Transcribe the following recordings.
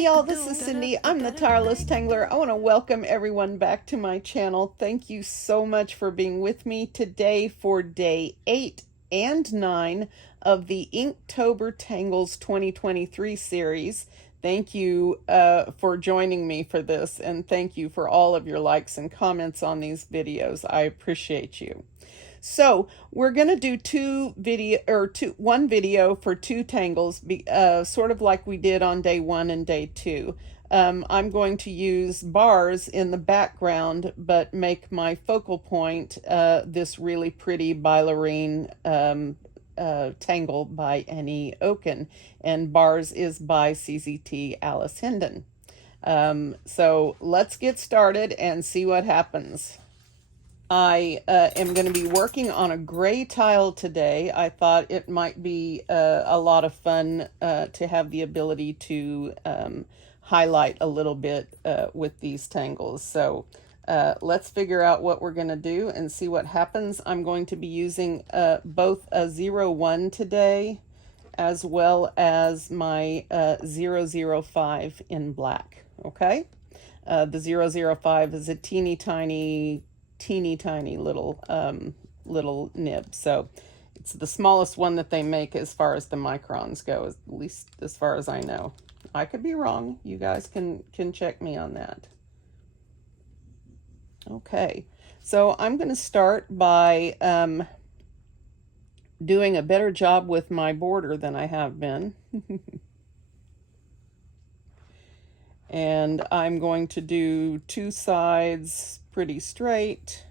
Hey y'all, this is Cyndee. I'm the Tireless Tangler. I want to welcome everyone back to my channel. Thank you so much for being with me today for day 8 and 9 of the Inktober Tangles 2023 series. Thank you for joining me for this, and thank you for all of your likes and comments on these videos. I appreciate you. So we're going to do one video for two tangles, sort of like we did on day 1 and day 2. I'm going to use BARZ in the background, but make my focal point this really pretty Bailarine tangle by Annie Oken, and BARZ is by CZT Alice Hendon. So let's get started and see what happens. I am going to be working on a gray tile today. I thought it might be a lot of fun to have the ability to highlight a little bit with these tangles. So let's figure out what we're going to do and see what happens. I'm going to be using both a 01 today as well as my 005 in black. Okay, the 005 is a teeny tiny little nib, so it's the smallest one that they make as far as the microns go, at least as far as I know. I could be wrong. You guys can check me on that. Okay, so I'm going to start by doing a better job with my border than I have been. And I'm going to do two sides pretty straight,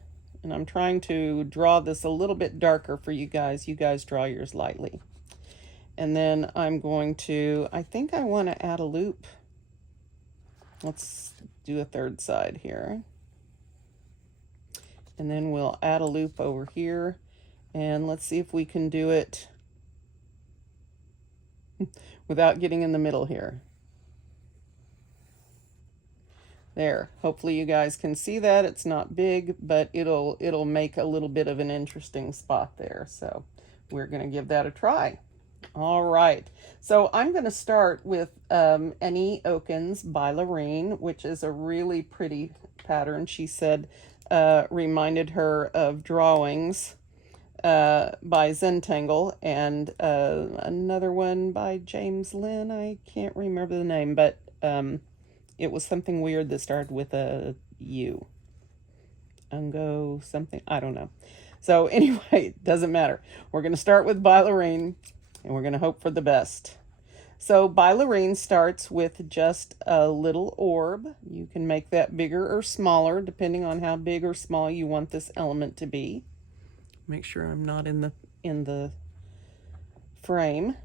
and I'm trying to draw this a little bit darker for you guys. You guys draw yours lightly. And then I'm going to, I think I want to add a loop. Let's do a third side here. And then we'll add a loop over here, and let's see if we can do it without getting in the middle here. There, hopefully you guys can see that. It's not big, but it'll make a little bit of an interesting spot there. So we're going to give that a try. All right, so I'm going to start with Annie Oken's Bailarine, which is a really pretty pattern. She said reminded her of drawings by Zentangle, and another one by James Lynn. I can't remember the name, but it was something weird that started with a U. Ungo something, I don't know. So anyway, it doesn't matter. We're going to start with Bailarine, and we're going to hope for the best. So Bailarine starts with just a little orb. You can make that bigger or smaller, depending on how big or small you want this element to be. Make sure I'm not in the frame.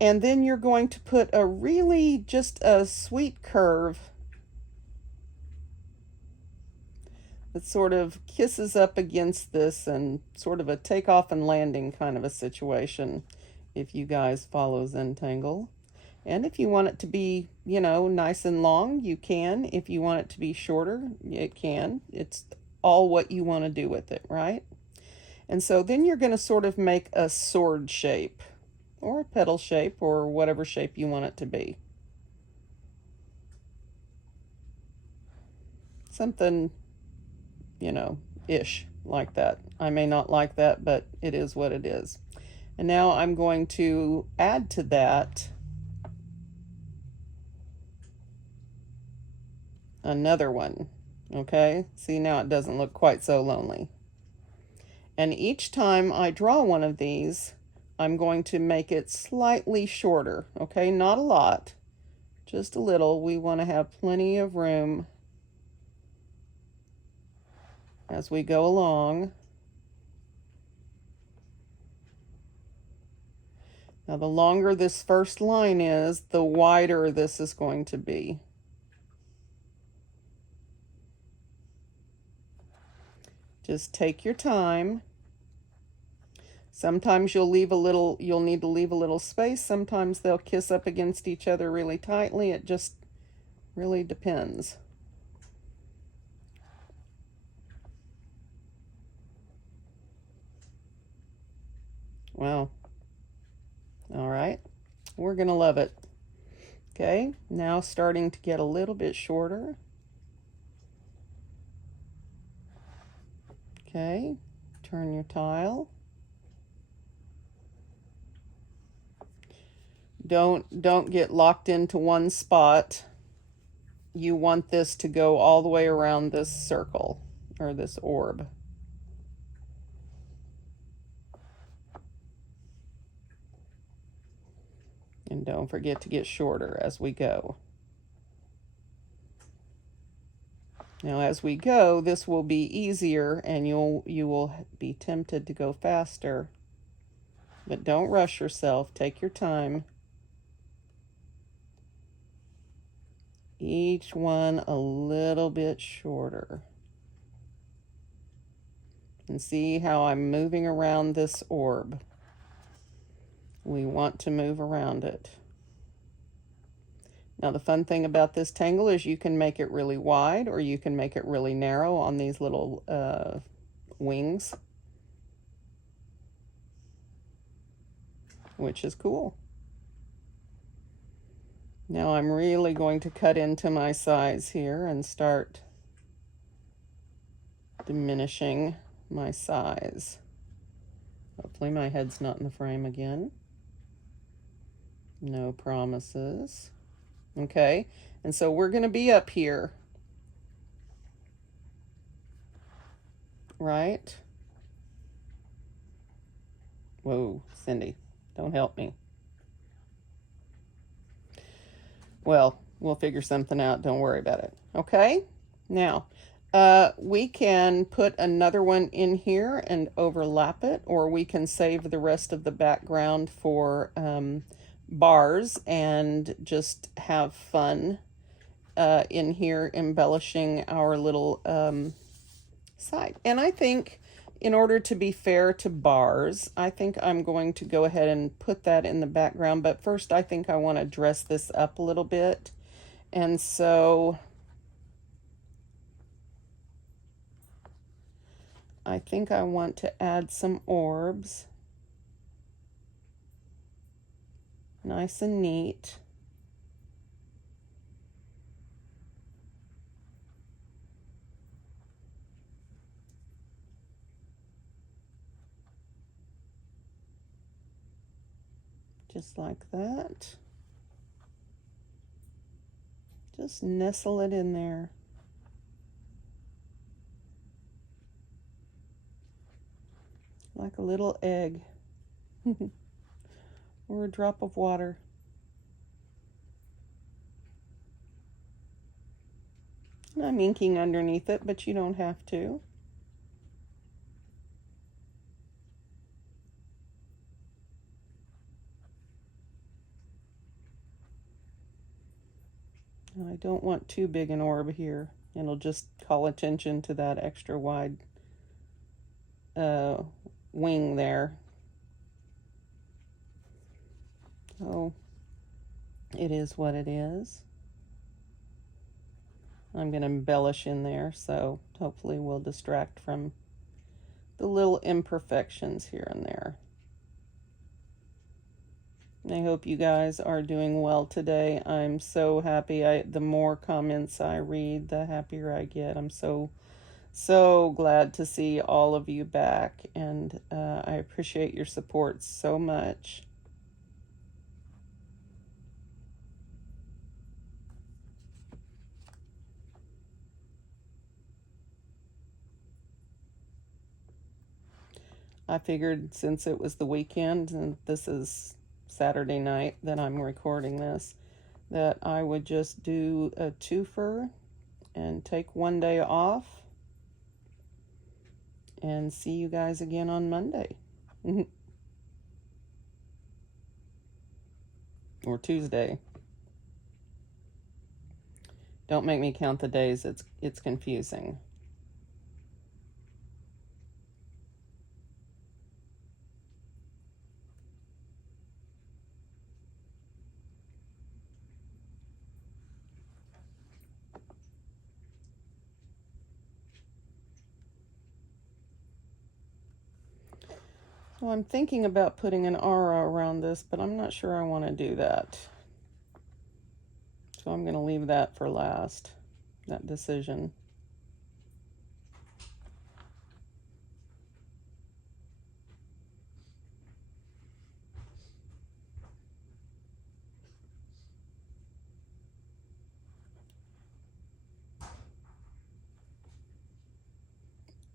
And then you're going to put just a sweet curve that sort of kisses up against this, and sort of a takeoff and landing kind of a situation, if you guys follow Zentangle. And if you want it to be, you know, nice and long, you can. If you want it to be shorter, it can. It's all what you want to do with it, right? And so then you're going to sort of make a sword shape, or a petal shape, or whatever shape you want it to be. Something, you know, ish like that. I may not like that, but it is what it is. And now I'm going to add to that another one. Okay, see, now it doesn't look quite so lonely. And each time I draw one of these, I'm going to make it slightly shorter, okay? Not a lot, just a little. We want to have plenty of room as we go along. Now, the longer this first line is, the wider this is going to be. Just take your time. Sometimes you'll need to leave a little space. Sometimes they'll kiss up against each other really tightly. It just really depends. Wow. All right. We're going to love it. Okay, now starting to get a little bit shorter. Okay, turn your tile. Don't get locked into one spot. You want this to go all the way around this circle or this orb. And don't forget to get shorter as we go. Now as we go, this will be easier and you will be tempted to go faster. But don't rush yourself. Take your time. Each one a little bit shorter. And see how I'm moving around this orb. We want to move around it. Now the fun thing about this tangle is you can make it really wide or you can make it really narrow on these little wings, which is cool. Now I'm really going to cut into my size here and start diminishing my size. Hopefully my head's not in the frame again. No promises. Okay, and so we're going to be up here, right? Whoa, Cyndee, don't help me. Well, we'll figure something out. Don't worry about it. Okay, now we can put another one in here and overlap it, or we can save the rest of the background for BARZ and just have fun in here embellishing our little side. And I think in order to be fair to BARZ, I think I'm going to go ahead and put that in the background. But first, I think I want to dress this up a little bit. And so I think I want to add some orbs. Nice and neat. Just like that. Just nestle it in there. Like a little egg. Or a drop of water. And I'm inking underneath it, but you don't have to. And I don't want too big an orb here. It'll just call attention to that extra wide wing there. So it is what it is. I'm going to embellish in there, so hopefully we'll distract from the little imperfections here and there. I hope you guys are doing well today. I'm so happy. The more comments I read, the happier I get. I'm so glad to see all of you back, and I appreciate your support so much. I figured since it was the weekend, and this is Saturday night that I'm recording this, that I would just do a twofer and take one day off and see you guys again on Monday. Or Tuesday. Don't make me count the days. It's confusing. So I'm thinking about putting an aura around this, but I'm not sure I want to do that. So I'm going to leave that for last, that decision. I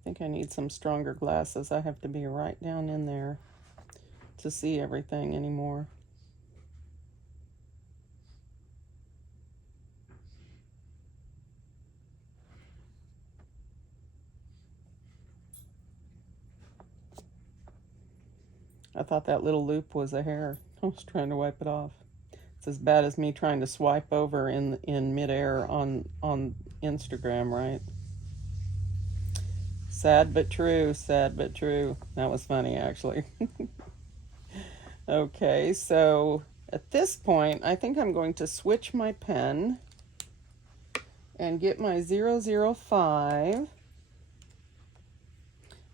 think I need some stronger glasses. I have to be right down in there to see everything anymore. I thought that little loop was a hair. I was trying to wipe it off. It's as bad as me trying to swipe over in midair on Instagram, right? Sad but true, sad but true. That was funny, actually. Okay, so at this point, I think I'm going to switch my pen and get my 005.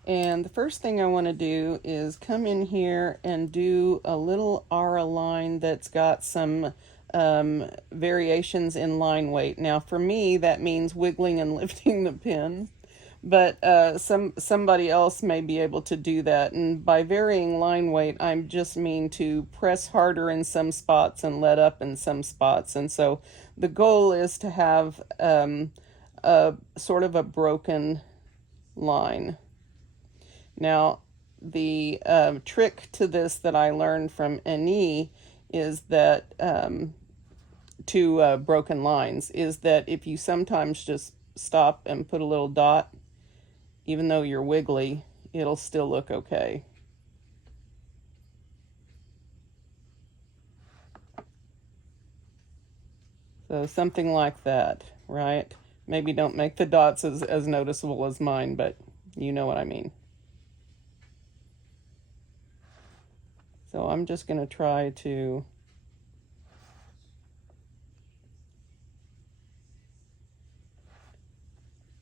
And the first thing I want to do is come in here and do a little Ara line that's got some variations in line weight. Now for me, that means wiggling and lifting the pen, but somebody else may be able to do that. And by varying line weight, I just mean to press harder in some spots and let up in some spots. And so the goal is to have a sort of a broken line. Now, the trick to this that I learned from Annie is that, to broken lines, is that if you sometimes just stop and put a little dot, even though you're wiggly, it'll still look okay. So something like that, right? Maybe don't make the dots as noticeable as mine, but you know what I mean. So I'm just going to try to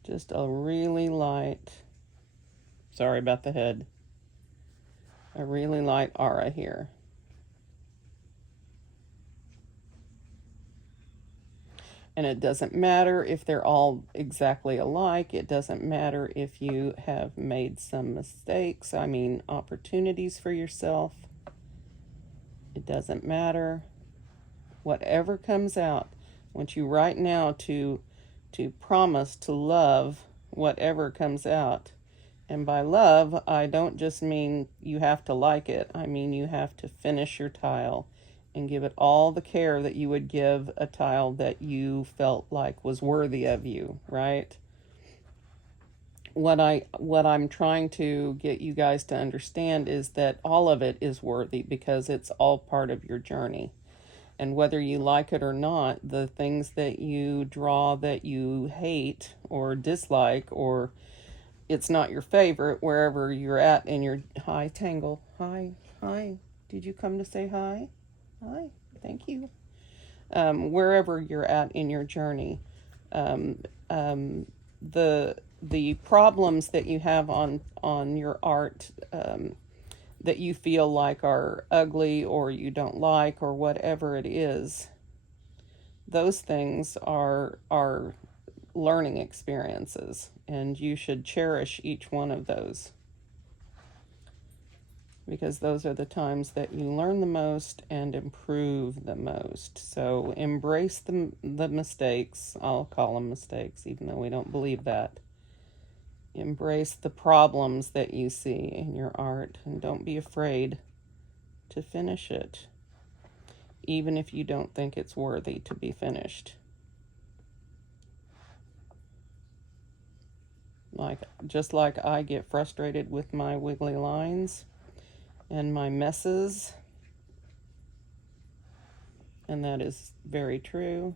just a really light, sorry about the head, a really light aura here. And it doesn't matter if they're all exactly alike. It doesn't matter if you have made some mistakes, I mean opportunities for yourself. It doesn't matter. Whatever comes out, I want you right now to promise to love whatever comes out. And by love, I don't just mean you have to like it. I mean you have to finish your tile and give it all the care that you would give a tile that you felt like was worthy of you, right? What I'm trying to get you guys to understand is that all of it is worthy because it's all part of your journey. And whether you like it or not, the things that you draw that you hate or dislike, or it's not your favorite, wherever you're at in your, hi Tangle, hi, did you come to say hi? Hi, thank you. Wherever you're at in your journey, the problems that you have on your art, that you feel like are ugly or you don't like or whatever it is, those things are learning experiences, and you should cherish each one of those, because those are the times that you learn the most and improve the most. So embrace the mistakes. I'll call them mistakes, even though we don't believe that. Embrace the problems that you see in your art, and don't be afraid to finish it, even if you don't think it's worthy to be finished. Just like I get frustrated with my wiggly lines and my messes, and that is very true.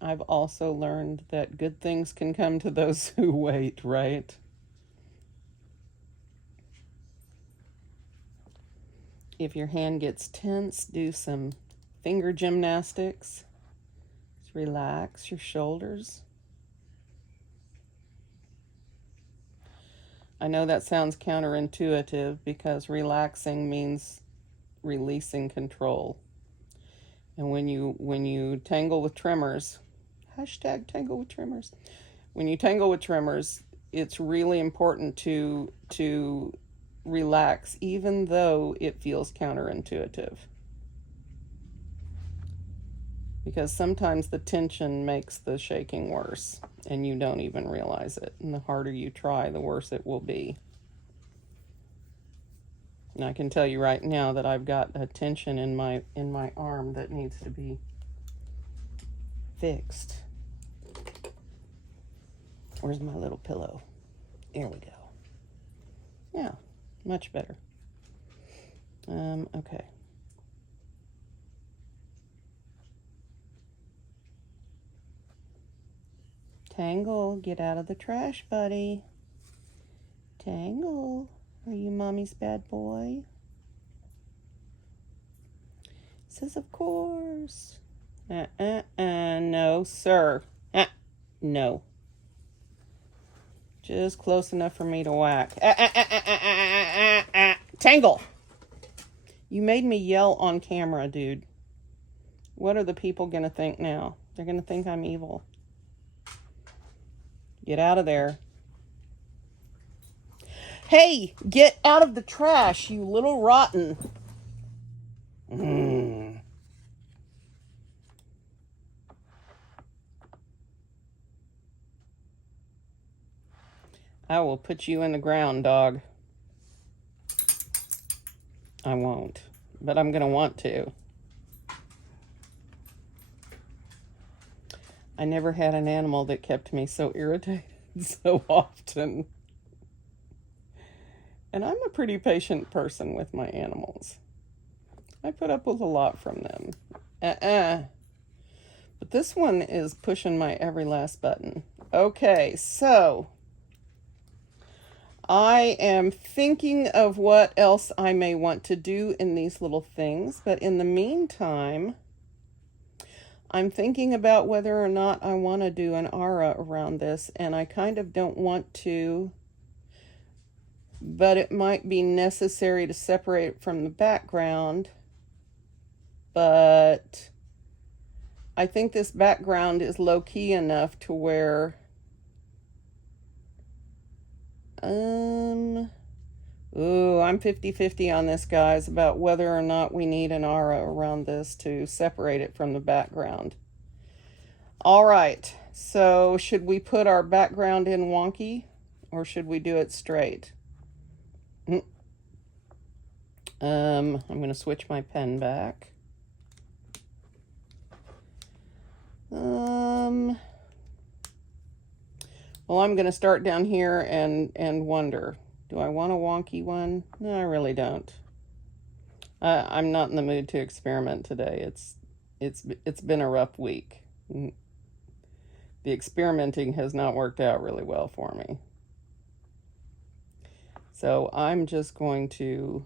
I've also learned that good things can come to those who wait, right? If your hand gets tense, do some finger gymnastics. Just relax your shoulders. I know that sounds counterintuitive because relaxing means releasing control. And when you tangle with trimmers, hashtag tangle with trimmers. When you tangle with trimmers, it's really important to relax, even though it feels counterintuitive. Because sometimes the tension makes the shaking worse, and you don't even realize it. And the harder you try, the worse it will be. And I can tell you right now that I've got a tension in my arm that needs to be fixed. Where's my little pillow? There we go. Yeah, much better. Okay. Tangle, get out of the trash, buddy. Tangle, are you mommy's bad boy? Says, of course. No, sir. No. Just close enough for me to whack. Tangle! You made me yell on camera, dude. What are the people going to think now? They're going to think I'm evil. Get out of there. Hey, get out of the trash, you little rotten. I will put you in the ground, dog. I won't, but I'm going to want to. I never had an animal that kept me so irritated so often. And I'm a pretty patient person with my animals. I put up with a lot from them. But this one is pushing my every last button. Okay, so I am thinking of what else I may want to do in these little things. But in the meantime, I'm thinking about whether or not I want to do an aura around this. And I kind of don't want to, but it might be necessary to separate it from the background. But I think this background is low-key enough to where I'm 50-50 on this, guys, about whether or not we need an aura around this to separate it from the background. All right, so should we put our background in wonky, or should we do it straight? I'm going to switch my pen back. Well, I'm going to start down here and wonder, do I want a wonky one? No, I really don't. I'm not in the mood to experiment today. It's been a rough week. The experimenting has not worked out really well for me. So I'm just going to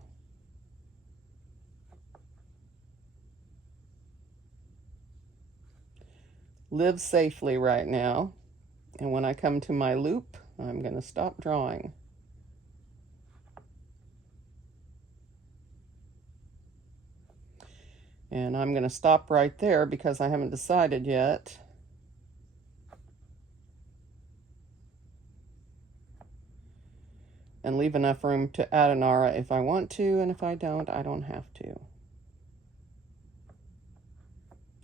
live safely right now. And when I come to my loop, I'm going to stop drawing. And I'm going to stop right there because I haven't decided yet. And leave enough room to add an aura if I want to, and if I don't have to.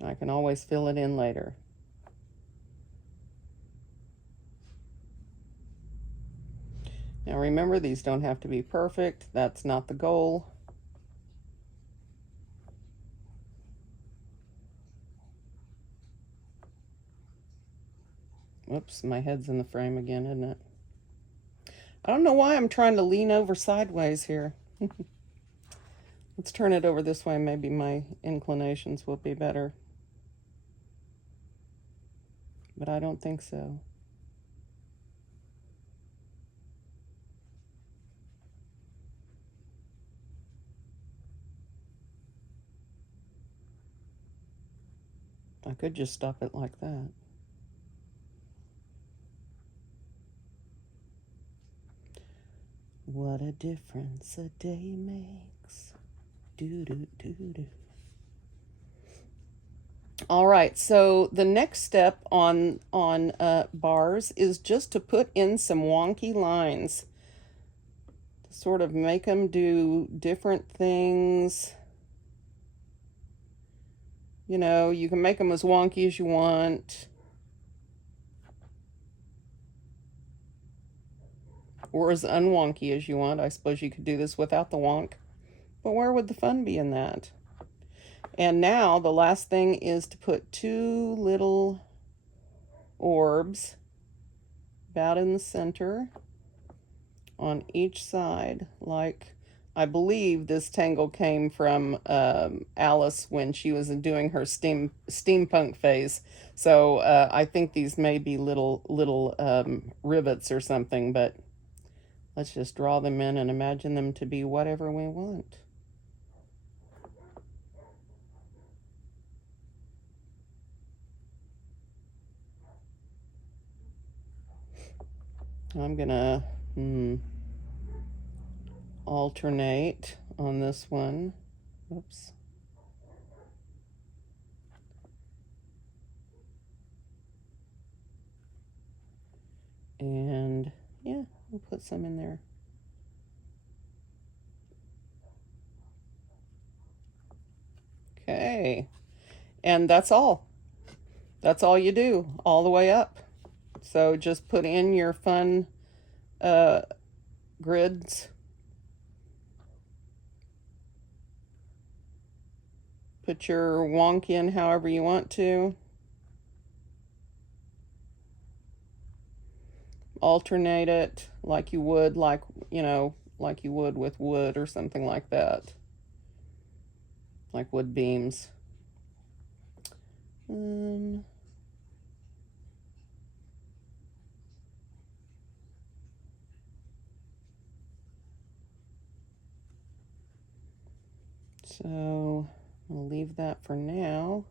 I can always fill it in later. Now remember, these don't have to be perfect. That's not the goal. Whoops, my head's in the frame again, isn't it? I don't know why I'm trying to lean over sideways here. Let's turn it over this way. Maybe my inclinations will be better. But I don't think so. I could just stop it like that. What a difference a day makes. Do do do do. All right, so the next step on bars is just to put in some wonky lines, to sort of make them do different things. You know, you can make them as wonky as you want, or as unwonky as you want. I suppose you could do this without the wonk, but where would the fun be in that? And now the last thing is to put two little orbs about in the center on each side. Like, I believe this tangle came from Alice when she was doing her steampunk phase. So I think these may be little rivets or something, but let's just draw them in and imagine them to be whatever we want. I'm gonna alternate on this one. Oops. And yeah, we'll put some in there. Okay. And that's all. That's all you do, all the way up. So just put in your fun grids. Put your wonk in however you want to. Alternate it like you would, like you would with wood or something like that. Like wood beams. So I'll leave that for now.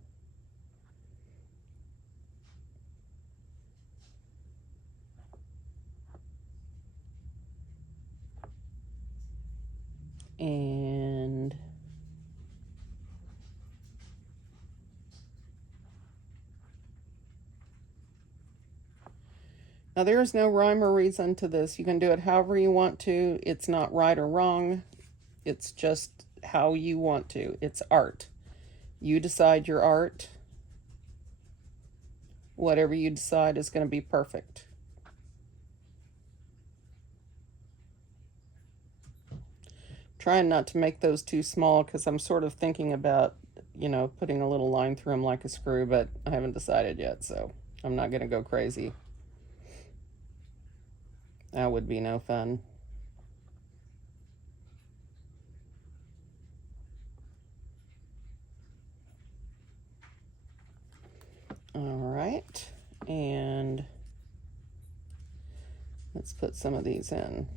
And now there is no rhyme or reason to this. You can do it however you want to. It's not right or wrong. It's just how you want to. It's art. You decide your art. Whatever you decide is going to be perfect. Trying not to make those too small because I'm sort of thinking about, putting a little line through them like a screw, but I haven't decided yet, so I'm not going to go crazy. That would be no fun. All right, and let's put some of these in.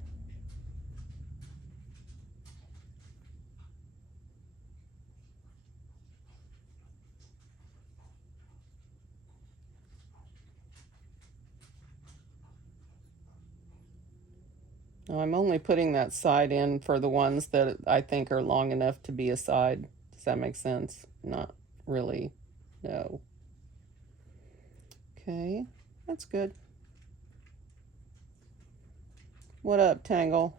Now I'm only putting that side in for the ones that I think are long enough to be a side. Does that make sense? Not really. No. Okay, that's good. What up, Tangle?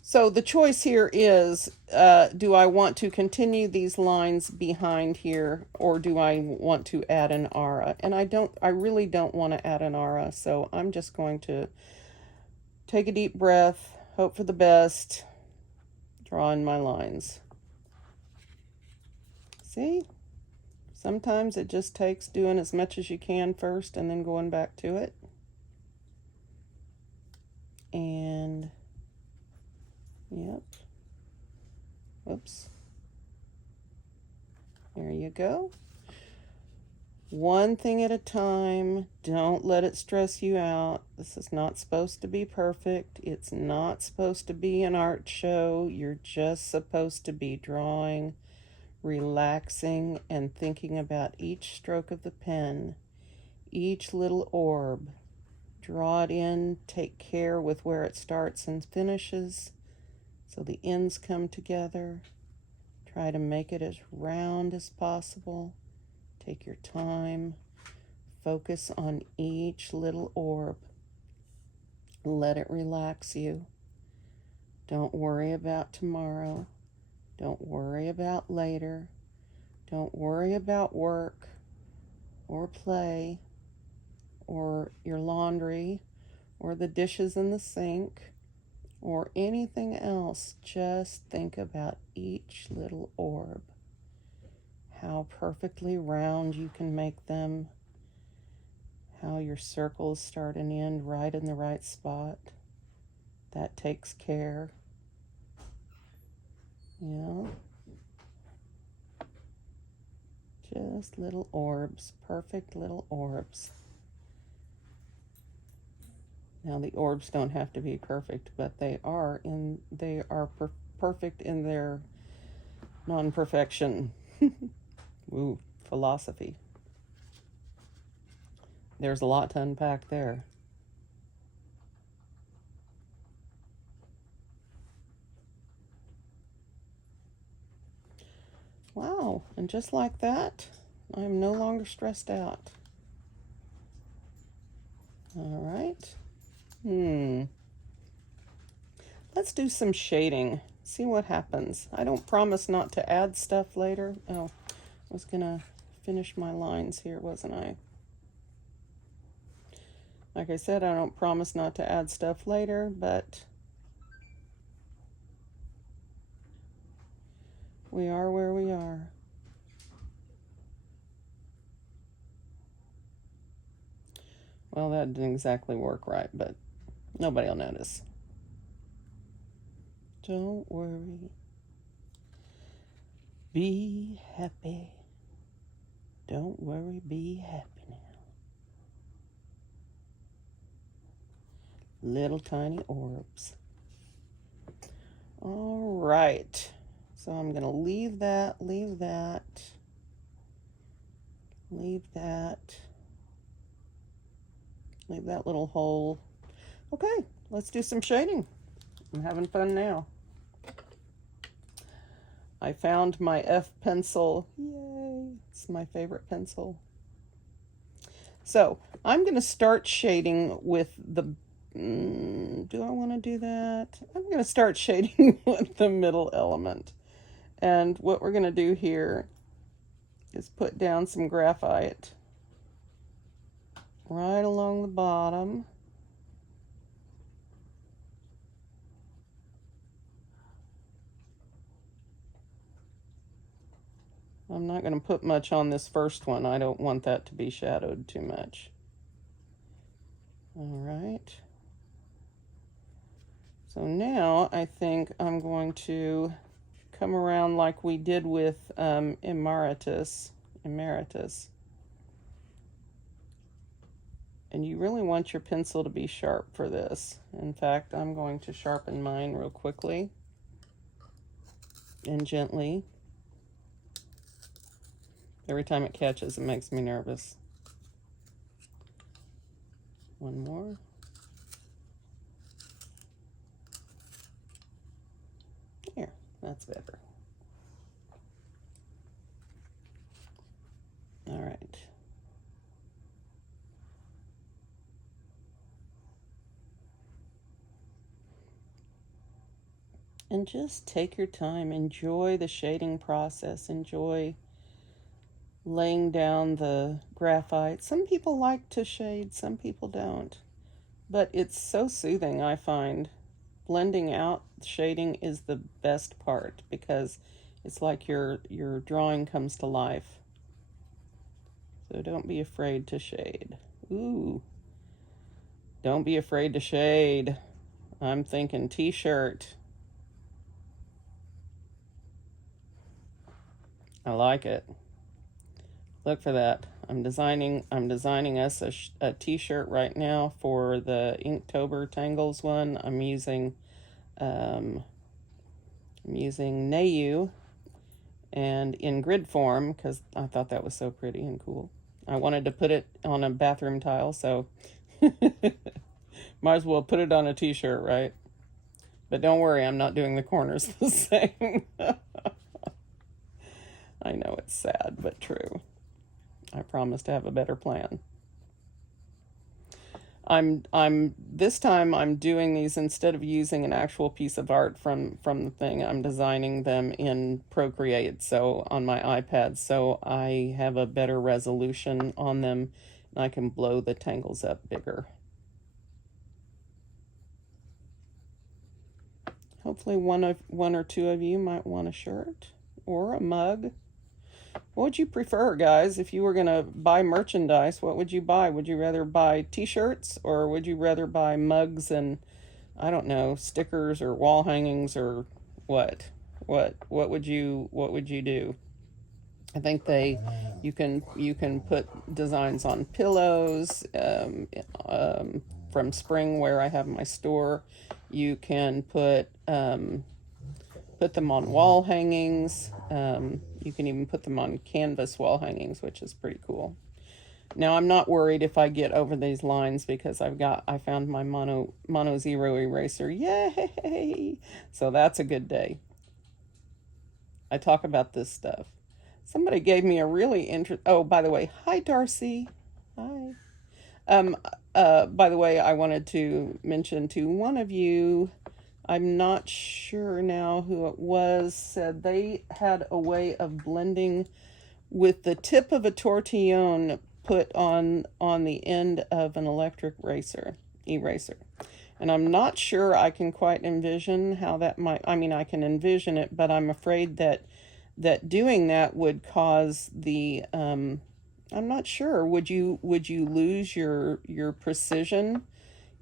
So the choice here is, do I want to continue these lines behind here, or do I want to add an aura? And I really don't want to add an aura, so I'm just going to take a deep breath, hope for the best, draw in my lines. See? Sometimes it just takes doing as much as you can first and then going back to it. And, yep. Whoops. There you go. One thing at a time. Don't let it stress you out. This is not supposed to be perfect. It's not supposed to be an art show. You're just supposed to be drawing, relaxing, and thinking about each stroke of the pen, each little orb. Draw it in, take care with where it starts and finishes so the ends come together. Try to make it as round as possible. Take your time. Focus on each little orb. Let it relax you. Don't worry about tomorrow. Don't worry about later. Don't worry about work or play or your laundry or the dishes in the sink or anything else. Just think about each little orb. How perfectly round you can make them. How your circles start and end right in the right spot. That takes care. Yeah. Just little orbs, perfect little orbs. Now the orbs don't have to be perfect, but they are perfect in their non-perfection. Ooh, philosophy. There's a lot to unpack there. Wow, and just like that, I'm no longer stressed out. All right. Let's do some shading. See what happens. I don't promise not to add stuff later. Oh, I was gonna finish my lines here, wasn't I? Like I said, I don't promise not to add stuff later, but we are where we are. Well, that didn't exactly work right, but nobody will notice. Don't worry. Be happy. Don't worry, be happy now. Little tiny orbs. All right. So I'm going to leave that, leave that, leave that, leave that little hole. Okay, let's do some shading. I'm having fun now. I found my F pencil. Yay, it's my favorite pencil. So I'm going to start shading with the, do I want to do that? I'm going to start shading with the middle element. And what we're going to do here is put down some graphite right along the bottom. I'm not going to put much on this first one. I don't want that to be shadowed too much. All right. So now I think I'm going to come around like we did with Emeritus. And you really want your pencil to be sharp for this. In fact, I'm going to sharpen mine real quickly and gently. Every time it catches, it makes me nervous. One more. Here, that's better. All right. And just take your time. Enjoy the shading process. Enjoy laying down the graphite. Some people like to shade, some people don't. But it's so soothing, I find. Blending out shading is the best part because it's like your drawing comes to life. So don't be afraid to shade. Ooh. Don't be afraid to shade. I'm thinking t-shirt. I like it. Look for that. I'm designing us a t-shirt right now for the Inktober Tangles one. I'm using Nayu and in grid form because I thought that was so pretty and cool. I wanted to put it on a bathroom tile, so might as well put it on a t-shirt, right? But don't worry, I'm not doing the corners the same. I know it's sad, but true. I promise to have a better plan. This time I'm doing these instead of using an actual piece of art from the thing. I'm designing them in Procreate, so on my iPad, so I have a better resolution on them and I can blow the tangles up bigger. Hopefully one or two of you might want a shirt or a mug. What would you prefer, guys? If you were going to buy merchandise, what would you buy? Would you rather buy t-shirts, or would you rather buy mugs and, I don't know, stickers or wall hangings, or what? What would you do? I think you can put designs on pillows from Spring, where I have my store. You can put them on wall hangings. You can even put them on canvas wall hangings, which is pretty cool. Now, I'm not worried if I get over these lines because I found my mono zero eraser. Yay! So that's a good day. I talk about this stuff. Somebody gave me a really oh, by the way, hi Darcy. Hi. By the way, I wanted to mention to one of you, I'm not sure now who it was, said they had a way of blending with the tip of a tortillon put on the end of an electric eraser. And I'm not sure I can quite envision how that might, I mean, I can envision it, but I'm afraid that doing that would cause the, I'm not sure, would you lose your precision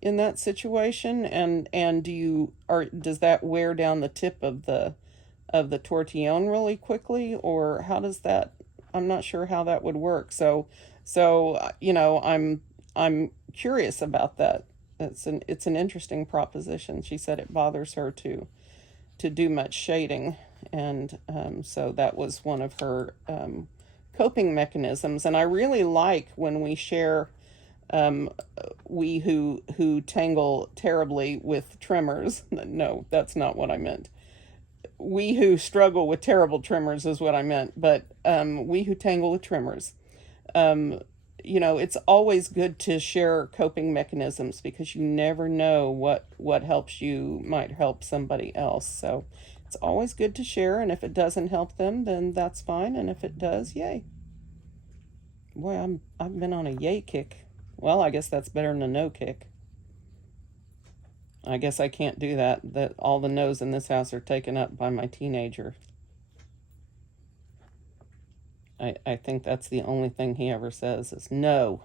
in that situation, and does that wear down the tip of the tortillon really quickly, or how does that, I'm not sure how that would work. So you know, I'm curious about that. It's an interesting proposition. She said it bothers her to do much shading, and so that was one of her coping mechanisms. And I really like when we share, we who tangle terribly with tremors. No, that's not what I meant. We who struggle with terrible tremors is what I meant. But we who tangle with tremors, you know, it's always good to share coping mechanisms because you never know what helps you might help somebody else. So it's always good to share, and if it doesn't help them, then that's fine, and if it does, yay. Boy, I've been on a yay kick. Well, I guess that's better than a no kick. I guess I can't do that. That all the no's in this house are taken up by my teenager. I think that's the only thing he ever says is no.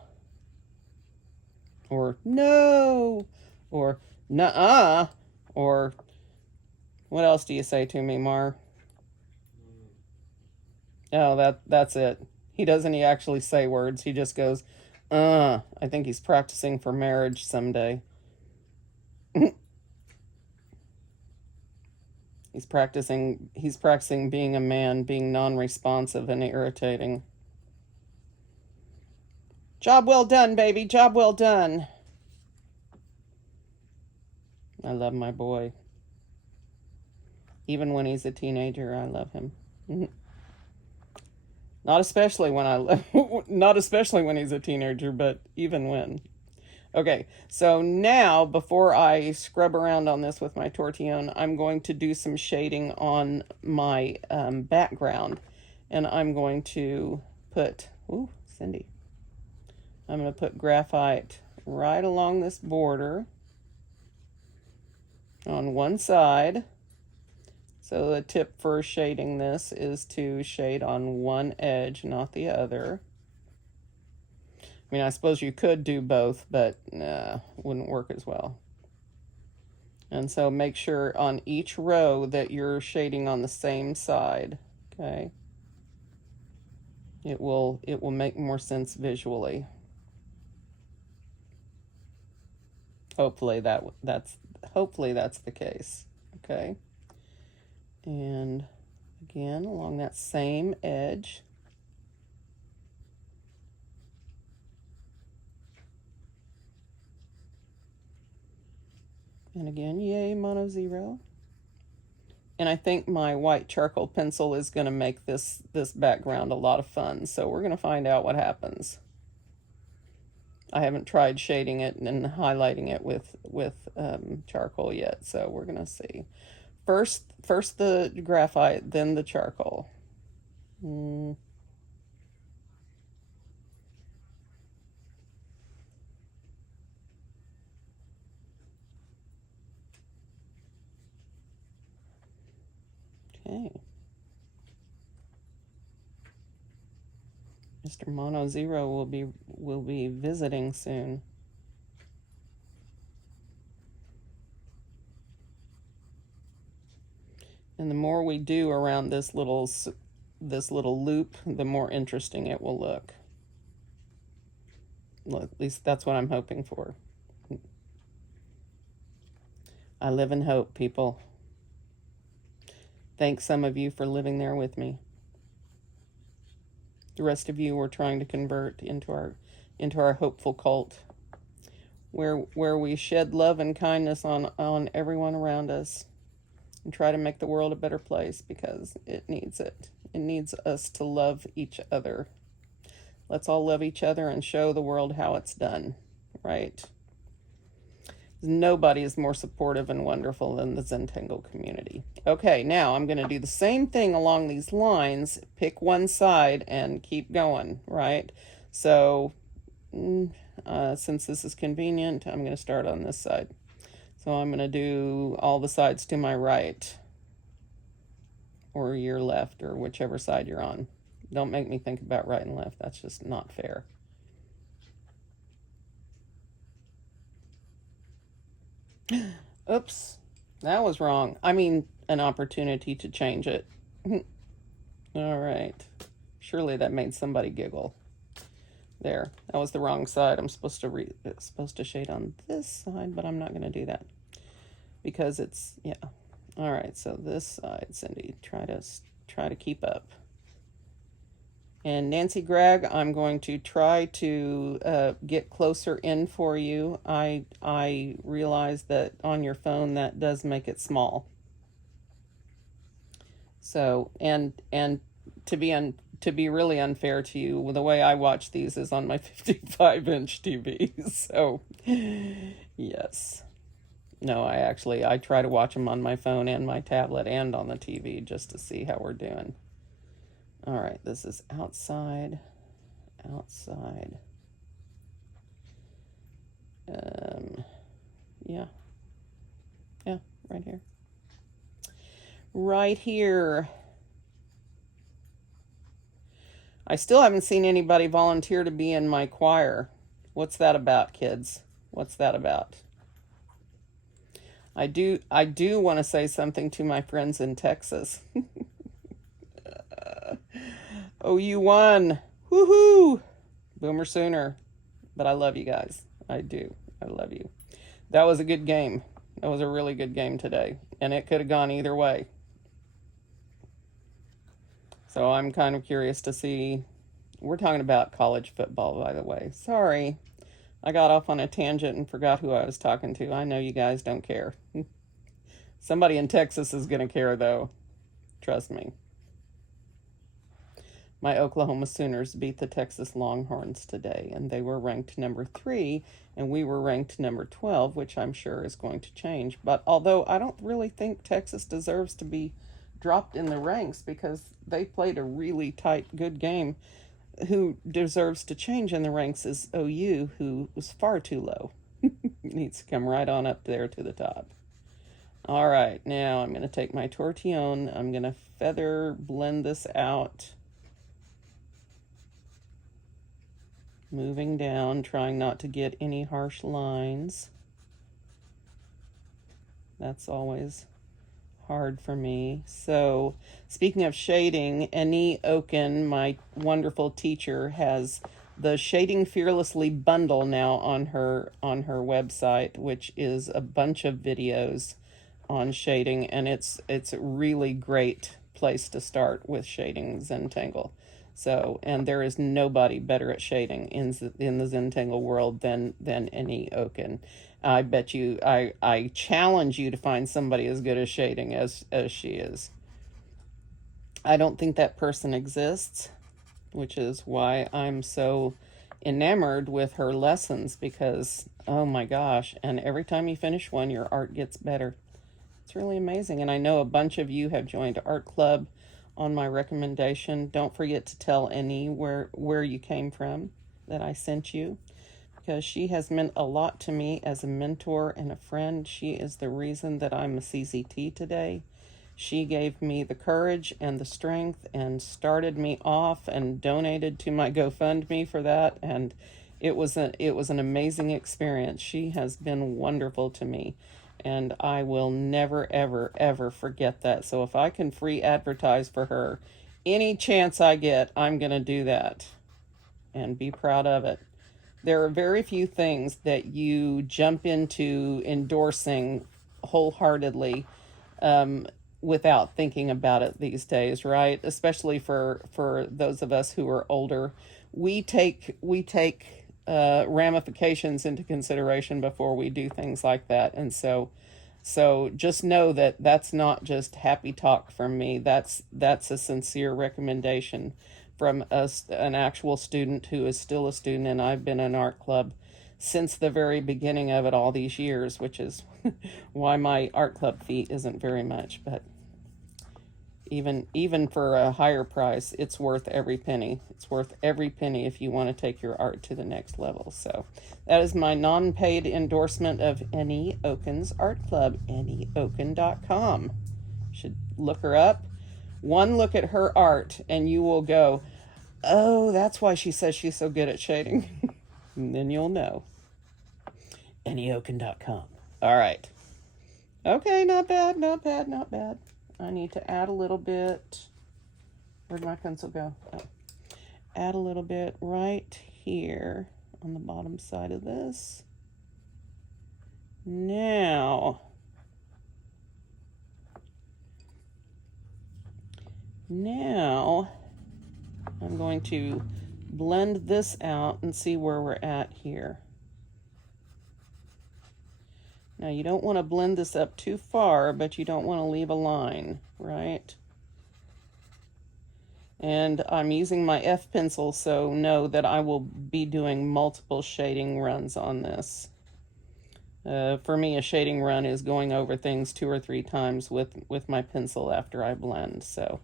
Or no. Or nuh-uh. Or what else do you say to me, Mar? Oh, that's it. He doesn't actually say words. He just goes, I think he's practicing for marriage someday. He's practicing being a man, being non-responsive and irritating. Job well done, baby. Job well done. I love my boy. Even when he's a teenager, I love him. Not especially when he's a teenager, but even when. Okay, so now before I scrub around on this with my tortillon, I'm going to do some shading on my background, and I'm going to put, ooh, Cyndee. I'm going to put graphite right along this border on one side. So the tip for shading this is to shade on one edge, not the other. I mean, I suppose you could do both, but nah, wouldn't work as well. And so make sure on each row that you're shading on the same side, okay? It will make more sense visually. Hopefully that's the case, okay? And again, along that same edge. And again, yay, mono zero. And I think my white charcoal pencil is going to make this background a lot of fun. So we're going to find out what happens. I haven't tried shading it and highlighting it with charcoal yet, so we're going to see. First the graphite, then the charcoal. Okay. Mr. Mono Zero will be visiting soon. And the more we do around this little loop, the more interesting it will look. Well, at least that's what I'm hoping for. I live in hope, people. Thanks some of you for living there with me. The rest of you we're trying to convert into our hopeful cult, where we shed love and kindness on everyone around us and try to make the world a better place, because it needs it. It needs us to love each other. Let's all love each other and show the world how it's done, right? Nobody is more supportive and wonderful than the Zentangle community. Okay, now I'm going to do the same thing along these lines. Pick one side and keep going, right? So, since this is convenient, I'm going to start on this side. So I'm going to do all the sides to my right, or your left, or whichever side you're on. Don't make me think about right and left. That's just not fair. Oops, that was wrong. I mean, an opportunity to change it. All right. Surely that made somebody giggle. There, that was the wrong side. I'm supposed to shade on this side, but I'm not going to do that because it's, yeah. All right, so this side, Cyndee, try to keep up. And Nancy Gregg, I'm going to try to get closer in for you. I realize that on your phone that does make it small. So, and to be really unfair to you, the way I watch these is on my 55-inch TV. So, yes. No, I try to watch them on my phone and my tablet and on the TV just to see how we're doing. All right, this is outside. Yeah, right here. Right here. I still haven't seen anybody volunteer to be in my choir. What's that about, kids? What's that about? I do want to say something to my friends in Texas. Oh, you won. Woohoo! Boomer sooner. But I love you guys. I do. I love you. That was a good game. That was a really good game today. And it could have gone either way. So I'm kind of curious to see. We're talking about college football, by the way. Sorry. I got off on a tangent and forgot who I was talking to. I know you guys don't care. Somebody in Texas is going to care, though. Trust me. My Oklahoma Sooners beat the Texas Longhorns today, and they were ranked number 3, and we were ranked number 12, which I'm sure is going to change. But although I don't really think Texas deserves to be dropped in the ranks because they played a really tight, good game, who deserves to change in the ranks is OU, who was far too low. Needs to come right on up there to the top. All right, now I'm going to take my tortillon. I'm going to feather blend this out. Moving down, trying not to get any harsh lines. That's always hard for me. So, speaking of shading, Annie Oken, my wonderful teacher, has the Shading Fearlessly bundle now on her website, which is a bunch of videos on shading, and it's a really great place to start with shading Zentangle. So, and there is nobody better at shading in the Zentangle world than Annie Oken. I bet you, I challenge you to find somebody as good at shading as she is. I don't think that person exists, which is why I'm so enamored with her lessons because, oh my gosh, and every time you finish one, your art gets better. It's really amazing. And I know a bunch of you have joined Art Club on my recommendation. Don't forget to tell Annie where you came from, that I sent you, because she has meant a lot to me as a mentor and a friend. She is the reason that I'm a CZT today. She gave me the courage and the strength and started me off and donated to my GoFundMe for that. And it was an amazing experience. She has been wonderful to me. And I will never, ever, ever forget that. So if I can free advertise for her, any chance I get, I'm going to do that and be proud of it. There are very few things that you jump into endorsing wholeheartedly without thinking about it these days, right? Especially for those of us who are older, we take ramifications into consideration before we do things like that, and so just know that that's not just happy talk from me. That's a sincere recommendation from an actual student who is still a student, and I've been in art club since the very beginning of it all these years, which is why my art club fee isn't very much, but even for a higher price, it's worth every penny. It's worth every penny if you want to take your art to the next level. So that is my non-paid endorsement of Annie Oken's Art Club, AnnieOken.com. Should look her up. One look at her art and you will go, oh, that's why she says she's so good at shading. And then you'll know. AnnieOken.com. All right. Okay, not bad, not bad, not bad. I need to add a little bit. Where'd my pencil go? Oh. Add a little bit right here on the bottom side of this. Now I'm going to blend this out and see where we're at here. Now you don't want to blend this up too far, but you don't want to leave a line, right? And I'm using my F pencil, so know that I will be doing multiple shading runs on this. For me, a shading run is going over things 2 or 3 times with my pencil after I blend, so.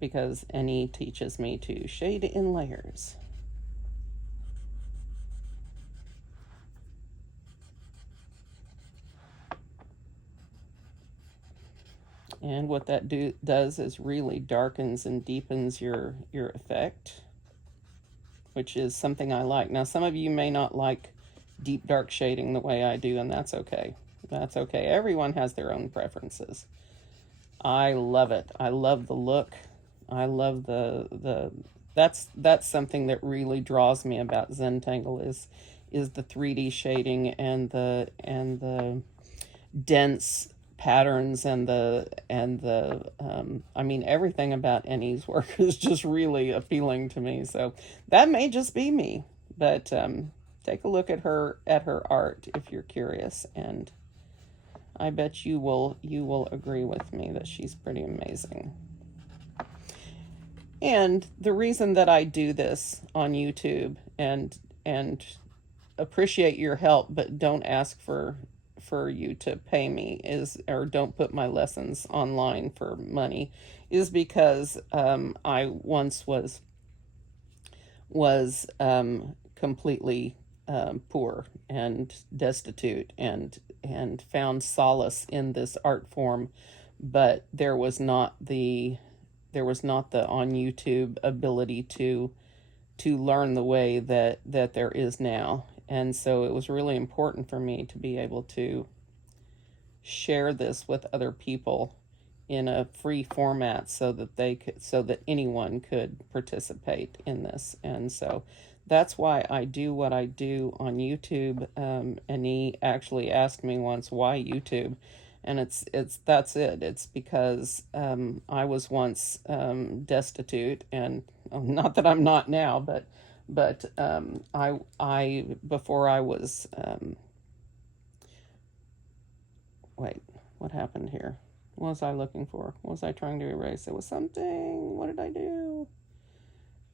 Because Annie teaches me to shade in layers. And what that does is really darkens and deepens your effect, which is something I like. Now, some of you may not like deep dark shading the way I do, and that's okay. That's okay. Everyone has their own preferences. I love it. I love the look. I love that's something that really draws me about Zentangle is the 3D shading and the dense patterns and the I mean, everything about Annie's work is just really appealing to me. So that may just be me, but take a look at her art if you're curious, and I bet you will agree with me that she's pretty amazing. And the reason that I do this on YouTube and appreciate your help, but don't ask for you to pay me or don't put my lessons online for money, is because I once was completely poor and destitute and found solace in this art form, but there was not the on YouTube ability to learn the way that there is now. And so it was really important for me to be able to share this with other people in a free format so that anyone could participate in this. And so that's why I do what I do on YouTube. And he actually asked me once, why YouTube? And that's it. It's because I was once destitute, and not that I'm not now, But before I was, wait, what happened here? What was I looking for? What was I trying to erase? It was something. What did I do?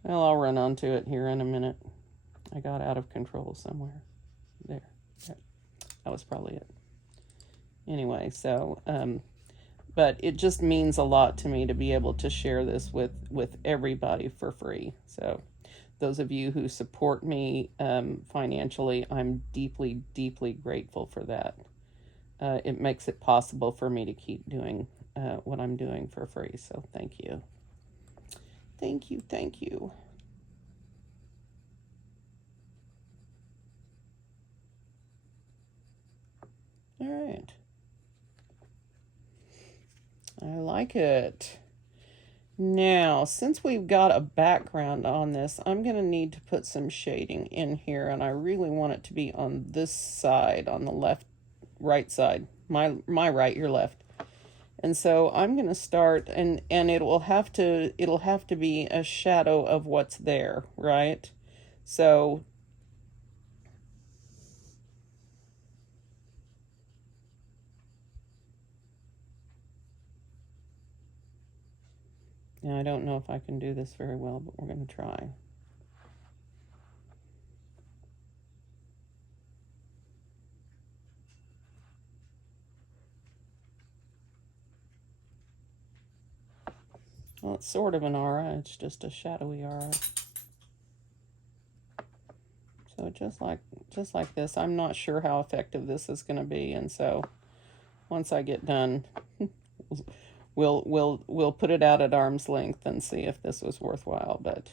Well, I'll run onto it here in a minute. I got out of control somewhere. There. That was probably it. Anyway, so, but it just means a lot to me to be able to share this with everybody for free. So those of you who support me financially, I'm deeply, deeply grateful for that. It makes it possible for me to keep doing what I'm doing for free. So thank you. Thank you, thank you. All right. I like it. Now, since we've got a background on this, I'm going to need to put some shading in here, and I really want it to be on this side, on the right side. My right, your left. And so I'm going to start, and it'll have to be a shadow of what's there, right? So now I don't know if I can do this very well, but we're going to try. Well, it's sort of an aura. It's just a shadowy aura. So just like this, I'm not sure how effective this is going to be, and so once I get done, we'll put it out at arm's length and see if this was worthwhile. But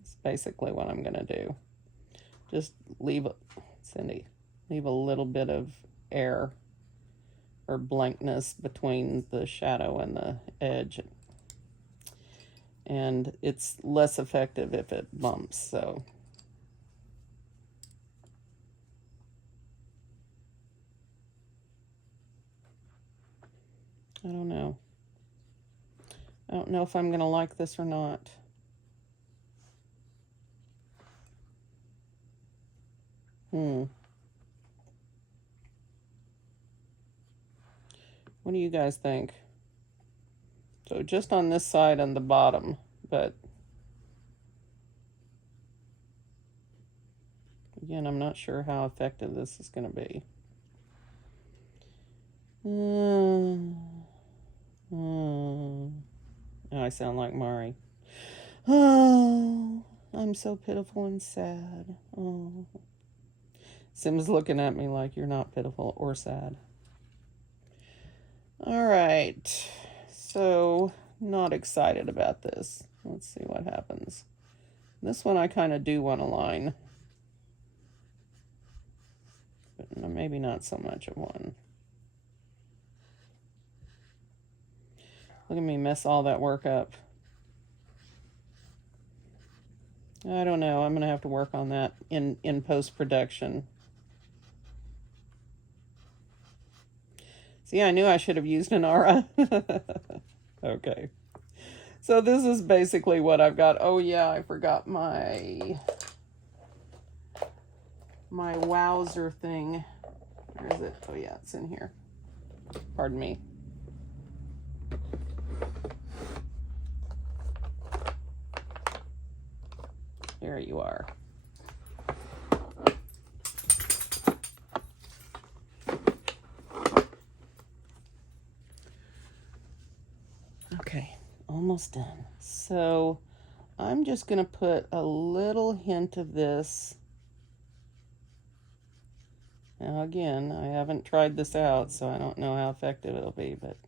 it's basically what I'm going to do. Just leave, Cyndee, leave a little bit of air or blankness between the shadow and the edge. And it's less effective if it bumps, so. I don't know. I don't know if I'm going to like this or not. What do you guys think? So just on this side and the bottom, but again, I'm not sure how effective this is going to be. I sound like Mari. Oh, I'm so pitiful and sad. Oh. Sim's looking at me like you're not pitiful or sad. All right. So, not excited about this. Let's see what happens. This one I kind of do want a line. But maybe not so much of one. Look at me mess all that work up. I don't know. I'm going to have to work on that in post-production. See, I knew I should have used an aura. Okay. So this is basically what I've got. Oh, yeah, I forgot my wowzer thing. Where is it? Oh, yeah, it's in here. Pardon me. There you are. Okay, almost done. So I'm just going to put a little hint of this. Now again, I haven't tried this out, so I don't know how effective it'll be, but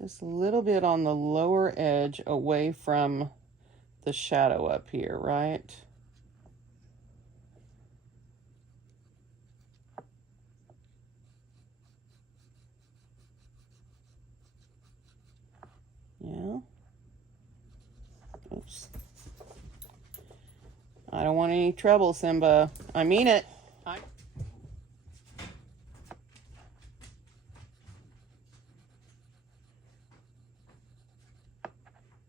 just a little bit on the lower edge away from the shadow up here, right? Yeah. Oops. I don't want any trouble, Simba. I mean it.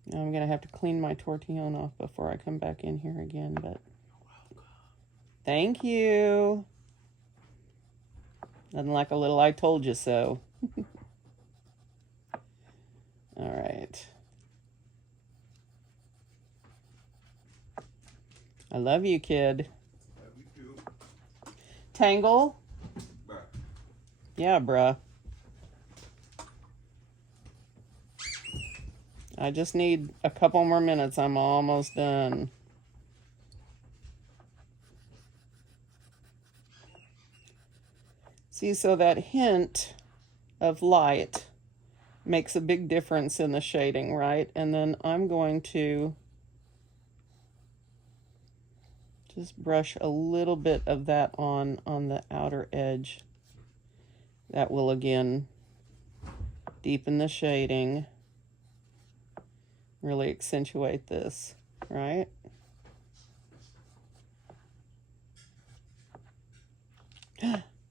Now I'm going to have to clean my tortillon off before I come back in here again, but Thank you. Nothing like a little I told you so. All right. I love you, kid. Love you too. Tangle? Bruh. Yeah, bruh. I just need a couple more minutes. I'm almost done. See, so that hint of light makes a big difference in the shading, right? And then I'm going to just brush a little bit of that on the outer edge. That will, again, deepen the shading, really accentuate this, right?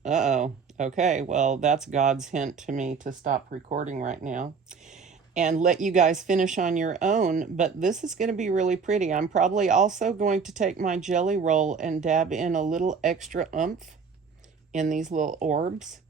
Uh-oh. Okay, well, that's God's hint to me to stop recording right now and let you guys finish on your own, but this is going to be really pretty. I'm probably also going to take my jelly roll and dab in a little extra oomph in these little orbs.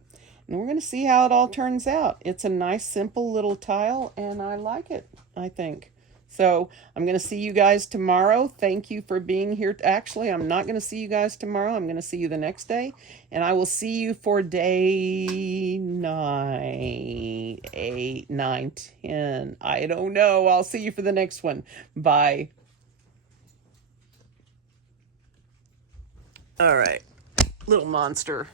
And we're going to see how it all turns out. It's a nice, simple little tile, and I like it, I think. So I'm going to see you guys tomorrow. Thank you for being here. Actually, I'm not going to see you guys tomorrow. I'm going to see you the next day. And I will see you for day 9, 8, 9, 10. I don't know. I'll see you for the next one. Bye. All right. Little monster.